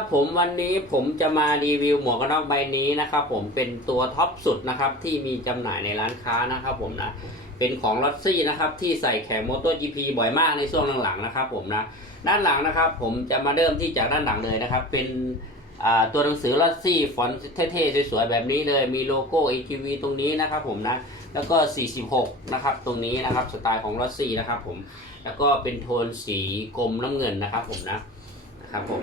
ครับผมวันนี้ผมจะมารีวิวหมวกกันน็อกใบนี้นะครับผมเป็นตัวท็อปสุดนะครับที่มีจำหน่ายในร้านค้านะครับผมนะเป็นของลอตซี่นะครับที่ใส่แข่งมอเตอร์จีพีบ่อยมากในช่วงหลังๆนะครับผมนะด้านหลังนะครับ ผมจะมาเริ่มที่จากด้านหลังเลยนะครับ เป็นตัวหนังสือลอตซี่ฟอนต์เท่ๆสวยๆแบบนี้เลยมีโลโก้ ATV ตรงนี้นะครับผมนะแล้วก็ 46 นะครับ ตรงนี้นะครับสไตล์ของลอตซี่นะครับผมแล้วก็เป็นโทนสีกรมน้ำเงินนะครับผมนะนะครับผม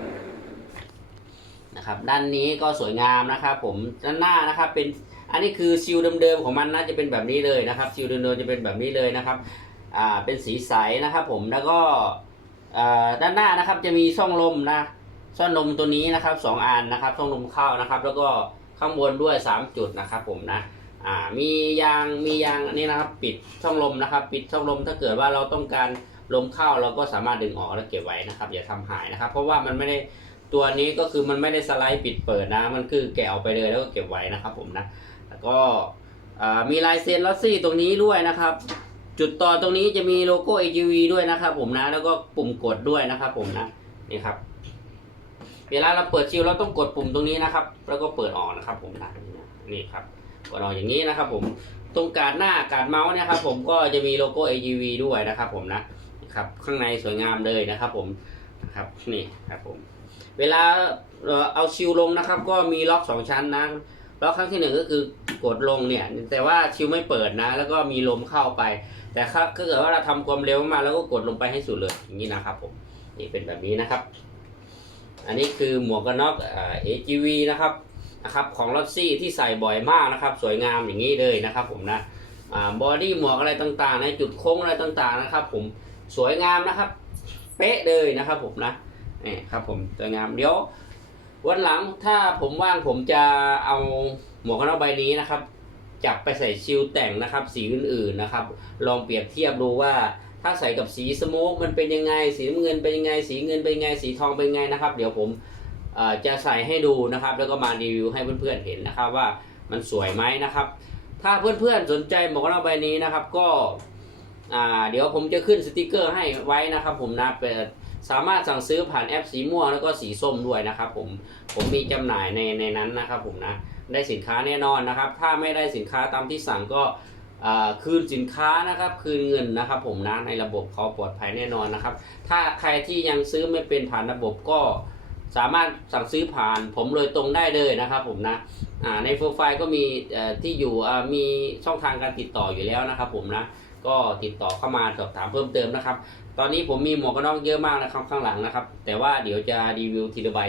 นะครับด้านนี้ก็สวยงามนะครับผมด้านหน้านะครับเป็นอันนี้คือซิลเดิมๆของมันนะจะเป็นแบบนี้เลยนะครับซิลเดิมๆจะเป็นแบบนี้เลยนะครับอ่าเป็นสีใสนะครับผมแล้วก็ด้านหน้านะครับจะมีช่องลมนะช่องลมตัวนี้นะครับสองอันนะครับช่องลมเข้านะครับ แล้วก็ข้างบนด้วยสามจุดนะครับผมนะอ่ามียางมียางอันนี้นะครับ ปิดช่องลมนะครับ ปิดช่องลมถ้าเกิดว่าเราต้องการลมเข้าเราก็สามารถดึงออกแล้วเก็บไว้นะครับ อย่าทำหายนะครับ เพราะว่ามันไม่ได้ ตัวนี้ก็คือมันไม่ได้สไลด์ปิดเปิดนะ มันคือแกะออกไปเลยแล้วก็เก็บไว้นะครับผมนะ แล้วก็มีลายเซ็นลอสซี่ตรงนี้ด้วยนะครับ จุดต่อตรงนี้จะมีโลโก้ AGV ด้วยนะครับผมนะ แล้วก็ปุ่มกดด้วยนะครับผมนะ นี่ครับ เวลาเราเปิดชิลเราต้องกดปุ่มตรงนี้นะครับ แล้วก็เปิดออกนะครับผมนะนี่ครับ กดออกอย่างนี้นะครับ ผม ตรงการดหน้าการดเมาส์นี่ยครับผมก็จะมีโลโก้ AGV ด้วยนะครับผมนะนะครับ ข้างในสวยงามเลยนะครับ ผม นะครับ นี่ครับผม เวลาเอาชิวลงนะครับ ก็มีล็อกสองชั้นนะล็อกครั้งที่หนึ่งก็คือกดลงเนี่ย แต่ว่าชิวไม่เปิดนะ แล้วก็มีลมเข้าไป แต่ถ้าเกิดว่าเราทำความเร็วมากแล้วก็กดลงไปให้สุดเลยอย่างนี้นะครับผมนี่เป็นแบบนี้นะครับ อันนี้คือหมวกกันน็อกเอ่อ AGV นะครับนะครับของลอตซี่ที่ใส่บ่อยมากนะครับ สวยงามอย่างนี้เลยนะครับ ผมนะบอดี้หมวกอะไรต่างๆ ในจุดโค้งอะไรต่างๆนะครับ ผมสวยงามนะครับ เป๊ะเลยนะครับผมนะ นี่ครับผมสวยงามเดี๋ยววันหลังถ้าผมว่างผมจะเอาหมวกกันน็อกใบนี้นะครับ จับไปใส่ชิลแต่งนะครับ สีอื่นๆนะครับ ลองเปรียบเทียบดูว่าถ้าใส่กับสีสโมกมันเป็นยังไง สีน้ำเงินเป็นยังไง สีเงินเป็นยังไง สีทองเป็นยังไงนะครับ เดี๋ยวผมจะใส่ให้ดูนะครับ แล้วก็มารีวิวให้เพื่อนๆเห็นนะครับว่ามันสวยไหมนะครับ ถ้าเพื่อนๆสนใจหมวกกันน็อกใบนี้นะครับ ก็เดี๋ยวผมจะขึ้นสติกเกอร์ให้ไว้นะครับ ผมนะเป็น สามารถสั่งซื้อผ่านแอปสีม่วงแล้วก็สีส้มด้วยนะครับผมผมมีจำหน่ายในในนั้นนะครับผมนะได้สินค้าแน่นอนนะครับ ถ้าไม่ได้สินค้าตามที่สั่งก็คืนสินค้านะครับคืนเงินนะครับผมนะในระบบเขาปลอดภัยแน่นอนนะครับ ถ้าใครที่ยังซื้อไม่เป็นผ่านระบบก็สามารถสั่งซื้อผ่านผมโดยตรงได้เลยนะครับผมนะในโปรไฟล์ก็มีที่อยู่มีช่องทางการติดต่ออยู่แล้วนะครับผมนะ ก็ติดต่อเข้ามาสอบถามเพิ่มเติมนะครับ ตอนนี้ผมมีหมวกกันน็อกเยอะมากนะครับข้างหลังนะครับ แต่ว่าเดี๋ยวจะรีวิวทีละใบ